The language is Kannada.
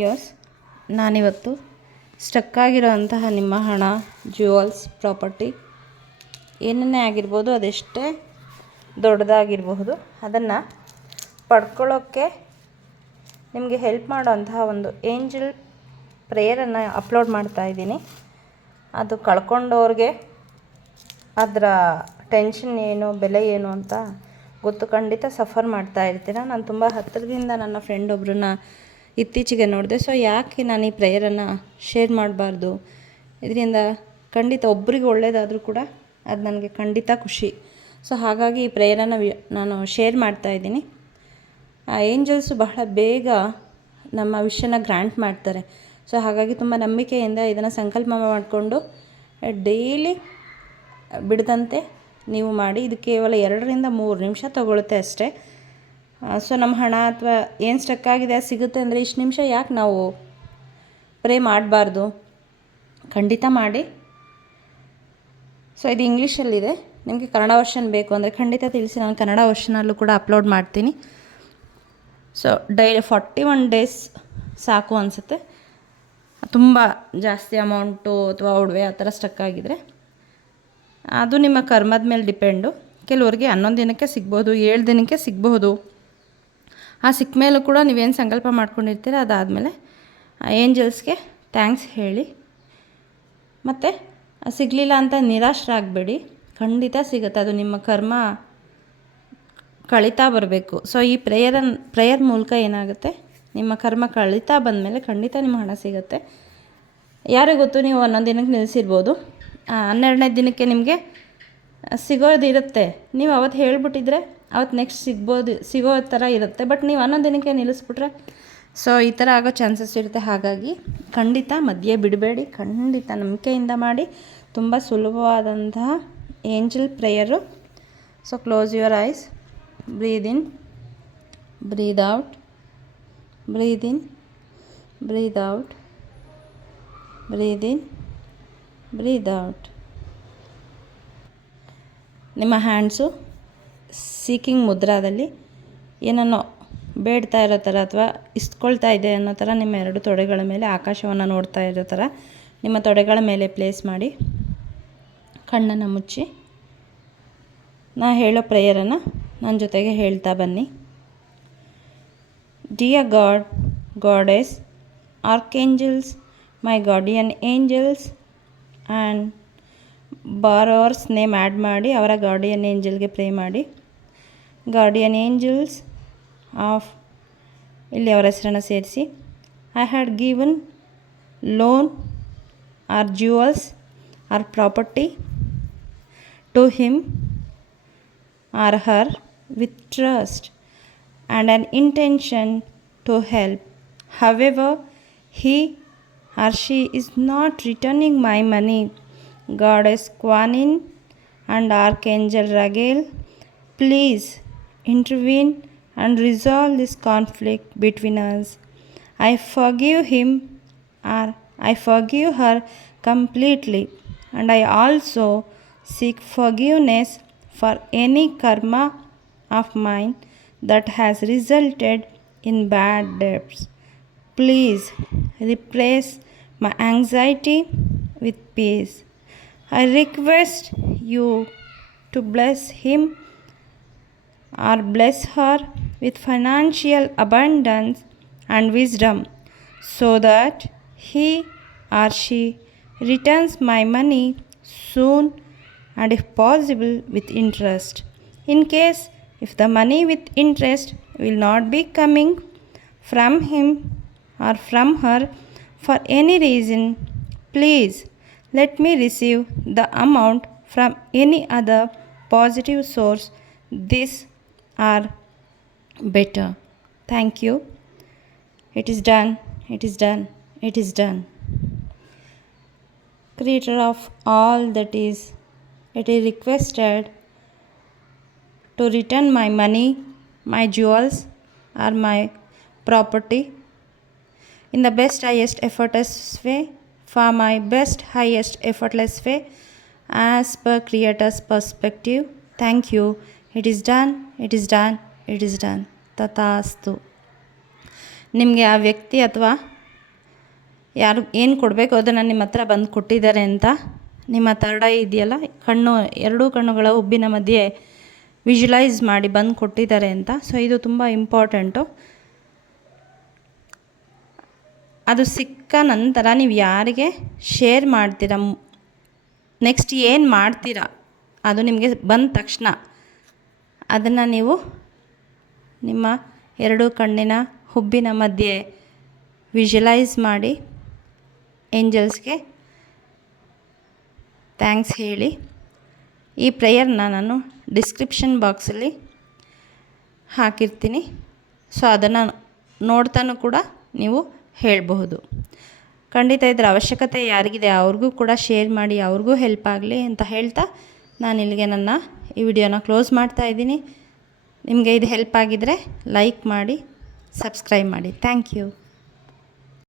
ಯಸ್ ನಾನಿವತ್ತು ಸ್ಟಕ್ ಆಗಿರೋಂತಹ ನಿಮ್ಮ ಹಣ ಜ್ಯುವೆಲ್ಸ್ ಪ್ರಾಪರ್ಟಿ ಏನನ್ನೇ ಆಗಿರ್ಬೋದು ಅದೆಷ್ಟೇ ದೊಡ್ಡದಾಗಿರಬಹುದು, ಅದನ್ನು ಪಡ್ಕೊಳ್ಳೋಕ್ಕೆ ನಿಮಗೆ ಹೆಲ್ಪ್ ಮಾಡೋಂತಹ ಒಂದು ಏಂಜಲ್ ಪ್ರೇಯರನ್ನು ಅಪ್ಲೋಡ್ ಮಾಡ್ತಾ ಇದ್ದೀನಿ. ಅದು ಕಳ್ಕೊಂಡವ್ರಿಗೆ ಅದರ ಟೆನ್ಷನ್ ಏನು, ಬೆಲೆ ಏನು ಅಂತ ಗೊತ್ತು ಖಂಡಿತ ಸಫರ್ ಮಾಡ್ತಾ ಇರ್ತೀರ. ನಾನು ತುಂಬ ಹತ್ತಿರದಿಂದ ನನ್ನ ಫ್ರೆಂಡ್ ಒಬ್ರನ್ನ ಇತ್ತೀಚೆಗೆ ನೋಡಿದೆ. ಸೊ ಯಾಕೆ ನಾನು ಈ ಪ್ರೇಯರನ್ನು ಶೇರ್ ಮಾಡಬಾರ್ದು? ಇದರಿಂದ ಖಂಡಿತ ಒಬ್ಬರಿಗೆ ಒಳ್ಳೆಯದಾದರೂ ಕೂಡ ಅದು ನನಗೆ ಖಂಡಿತ ಖುಷಿ. ಸೊ ಹಾಗಾಗಿ ಈ ಪ್ರೇಯರನ್ನು ನಾನು ಶೇರ್ ಮಾಡ್ತಾ ಇದ್ದೀನಿ. ಆ ಏಂಜಲ್ಸು ಬಹಳ ಬೇಗ ನಮ್ಮ ವಿಷಯನ ಗ್ರ್ಯಾಂಟ್ ಮಾಡ್ತಾರೆ. ಸೊ ಹಾಗಾಗಿ ತುಂಬ ನಂಬಿಕೆಯಿಂದ ಇದನ್ನು ಸಂಕಲ್ಪ ಮಾಡಿಕೊಂಡು ಡೈಲಿ ಬಿಡದಂತೆ ನೀವು ಮಾಡಿ. ಇದು ಕೇವಲ ಎರಡರಿಂದ ಮೂರು ನಿಮಿಷ ತಗೊಳುತ್ತೆ ಅಷ್ಟೇ. ಸೊ ನಮ್ಮ ಹಣ ಅಥವಾ ಏನು ಸ್ಟಕ್ ಆಗಿದೆ ಸಿಗುತ್ತೆ ಅಂದರೆ ಇಷ್ಟು ನಿಮಿಷ ಯಾಕೆ ನಾವು ಪ್ರೇ ಮಾಡಬಾರ್ದು? ಖಂಡಿತ ಮಾಡಿ. ಸೊ ಇದು ಇಂಗ್ಲೀಷಲ್ಲಿದೆ ನಿಮಗೆ ಕನ್ನಡ ವರ್ಷನ್ ಬೇಕು ಅಂದರೆ ಖಂಡಿತ ತಿಳಿಸಿ. ನಾನು ಕನ್ನಡ ವರ್ಷನಲ್ಲೂ ಕೂಡ ಅಪ್ಲೋಡ್ ಮಾಡ್ತೀನಿ. So dye forty one days ಸಾಕು ಅನಿಸುತ್ತೆ. ತುಂಬ ಜಾಸ್ತಿ ಅಮೌಂಟು ಅಥವಾ ಒಡವೆ ಆ ಥರ ಸ್ಟಕ್ ಆಗಿದ್ರೆ. ಅದು ನಿಮ್ಮ ಕರ್ಮದ ಮೇಲೆ ಡಿಪೆಂಡು ಕೆಲವರಿಗೆ ಹನ್ನೊಂದು ದಿನಕ್ಕೆ ಸಿಗ್ಬೋದು, ಏಳು ದಿನಕ್ಕೆ ಸಿಗಬಹುದು ಆ ಸಿಕ್ಕ ಮೇಲೂ ಕೂಡ ನೀವೇನು ಸಂಕಲ್ಪ ಮಾಡ್ಕೊಂಡಿರ್ತೀರ ಅದಾದಮೇಲೆ ಏಂಜಲ್ಸ್ಗೆ ಥ್ಯಾಂಕ್ಸ್ ಹೇಳಿ. ಮತ್ತು, ಸಿಗಲಿಲ್ಲ ಅಂತ ನಿರಾಶರಾಗಬೇಡಿ. ಖಂಡಿತ ಸಿಗುತ್ತೆ. ಅದು ನಿಮ್ಮ ಕರ್ಮ ಕಳೀತಾ ಬರಬೇಕು. ಸೊ ಈ ಪ್ರೇಯರನ್ ಪ್ರೇಯರ್ ಮೂಲಕ ಏನಾಗುತ್ತೆ? ನಿಮ್ಮ ಕರ್ಮ ಕಳೀತಾ ಬಂದಮೇಲೆ ಖಂಡಿತ ನಿಮ್ಮ ಹಣ ಸಿಗುತ್ತೆ. ಯಾರಿಗೆ ಗೊತ್ತು? ನೀವು ಹನ್ನೊಂದು ದಿನಕ್ಕೆ ನಿಲ್ಲಿಸಿರ್ಬೋದು ಹನ್ನೆರಡನೇ ದಿನಕ್ಕೆ ನಿಮಗೆ ಸಿಗೋದಿರುತ್ತೆ. ನೀವು ಅವತ್ತು ಹೇಳ್ಬಿಟ್ಟಿದ್ರೆ ಅವತ್ತು ನೆಕ್ಸ್ಟ್ ಸಿಗ್ಬೋದು, ಸಿಗೋ ಥರ ಇರುತ್ತೆ. ಬಟ್ ನೀವು ಹನ್ನೊಂದು ದಿನಕ್ಕೆ ನಿಲ್ಲಿಸ್ಬಿಟ್ರೆ ಸೊ ಈ ಥರ ಆಗೋ ಚಾನ್ಸಸ್ ಇರುತ್ತೆ. ಹಾಗಾಗಿ ಖಂಡಿತ ಮಧ್ಯೆ ಬಿಡಬೇಡಿ. ಖಂಡಿತ ನಂಬಿಕೆಯಿಂದ ಮಾಡಿ. ತುಂಬ ಸುಲಭವಾದಂತಹ angel prayer so close your eyes breathe in breathe out breathe in breathe out breathe in breathe out ನಿಮ್ಮ ಹ್ಯಾಂಡ್ಸು ಸೀಕಿಂಗ್ ಮುದ್ರಾದಲ್ಲಿ ಏನನ್ನೋ ಬೇಡ್ತಾ ಇರೋ ಥರ ಅಥವಾ ಇಸ್ಕೊಳ್ತಾ ಇದೆ ಅನ್ನೋ ಥರ ನಿಮ್ಮ ಎರಡು ತೊಡೆಗಳ ಮೇಲೆ ಆಕಾಶವನ್ನು ನೋಡ್ತಾ ಇರೋ ಥರ ನಿಮ್ಮ ತೊಡೆಗಳ ಮೇಲೆ ಪ್ಲೇಸ್ ಮಾಡಿ ಕಣ್ಣನ್ನು ಮುಚ್ಚಿ. ನಾ ಹೇಳೋ ಪ್ರೇಯರನ್ನು ನನ್ನ ಜೊತೆಗೆ ಹೇಳ್ತಾ ಬನ್ನಿ. Dear God, goddess, archangels, my guardian angels and borrowers name add ಮಾಡಿ ಅವರ ಗಾರ್ಡಿಯನ್ ಏಂಜಲ್ಗೆ ಪ್ರೇ ಮಾಡಿ. ಗಾರ್ಡಿಯನ್ ಏಂಜಲ್ಸ್ ಆಫ್ ಇಲ್ಲಿ ಅವರ ಹೆಸರನ್ನು ಸೇರಿಸಿ I had given loan or jewels or property to him or her with trust and an intention to help. However, he or she is not returning my money. Goddess Kwanin and Archangel Ragel, please intervene and resolve this conflict between us. I forgive him or I forgive her completely, and I also seek forgiveness for any karma of mine that has resulted in bad debts. Please replace my anxiety with peace. I request you to bless him or bless her with financial abundance and wisdom so that he or she returns my money soon and if possible with interest. In case if the money with interest will not be coming from him or from her for any reason please let me receive the amount from any other positive source. This are better. Thank you. It is done. It is done. It is done. Creator of all that is it is requested to return my money my jewels or my property. In the best highest effortless way for my best highest effortless way as per creator's perspective. Thank you it is done it is done it is done ತಥಾಸ್ತು. ನಿಮಗೆ ಆ ವ್ಯಕ್ತಿ ಅಥವಾ ಯಾರು ಏನು ಕೊಡಬೇಕು ಅದನ್ನು ನಿಮ್ಮ ಹತ್ರ ಬಂದು ಕೊಟ್ಟಿದ್ದಾರೆ ಅಂತ, ನಿಮ್ಮ ಥರ್ಡ್ ಐ ಇದೆಯಲ್ಲ, ಕಣ್ಣು, ಎರಡೂ ಕಣ್ಣುಗಳ ಉಬ್ಬಿನ ಮಧ್ಯೆ ವಿಜುಲೈಸ್ ಮಾಡಿ ಬಂದು ಕೊಟ್ಟಿದ್ದಾರೆ ಅಂತ. ಸೊ ಇದು ತುಂಬ ಇಂಪಾರ್ಟೆಂಟು ಅದು ಸಿಕ್ಕ ನಂತರ ನೀವು ಯಾರಿಗೆ ಶೇರ್ ಮಾಡ್ತೀರಾ? ನೆಕ್ಸ್ಟ್ ಏನು ಮಾಡ್ತೀರಾ? ಅದು ನಿಮಗೆ ಬಂದ ತಕ್ಷಣ. ಅದನ್ನು ನೀವು ನಿಮ್ಮ ಎರಡು ಕಣ್ಣಿನ ಹುಬ್ಬಿನ ಮಧ್ಯೆ ವಿಜುಲೈಸ್ ಮಾಡಿ ಏಂಜಲ್ಸ್ಗೆ ಥ್ಯಾಂಕ್ಸ್ ಹೇಳಿ. ಈ ಪ್ರೇಯರ್ನ ನಾನು ಡಿಸ್ಕ್ರಿಪ್ಷನ್ ಬಾಕ್ಸಲ್ಲಿ ಹಾಕಿರ್ತೀನಿ. ಸೊ ಅದನ್ನು ನೋಡ್ತಾನೂ ಕೂಡ ನೀವು ಹೇಳಬಹುದು. ಖಂಡಿತ ಇದರ ಅವಶ್ಯಕತೆ ಯಾರಿಗಿದೆ ಅವ್ರಿಗೂ ಕೂಡ ಶೇರ್ ಮಾಡಿ, ಅವ್ರಿಗೂ ಹೆಲ್ಪ್ ಆಗಲಿ ಅಂತ ಹೇಳ್ತಾ ನಾನು ಇಲ್ಲಿಗೆ ನನ್ನ ಈ ವಿಡಿಯೋನ ಕ್ಲೋಸ್ ಮಾಡ್ತಾ ಇದ್ದೀನಿ. ನಿಮಗೆ ಇದು ಹೆಲ್ಪ್ ಆಗಿದ್ದರೆ ಲೈಕ್ ಮಾಡಿ, ಸಬ್ಸ್ಕ್ರೈಬ್ ಮಾಡಿ. Thank you.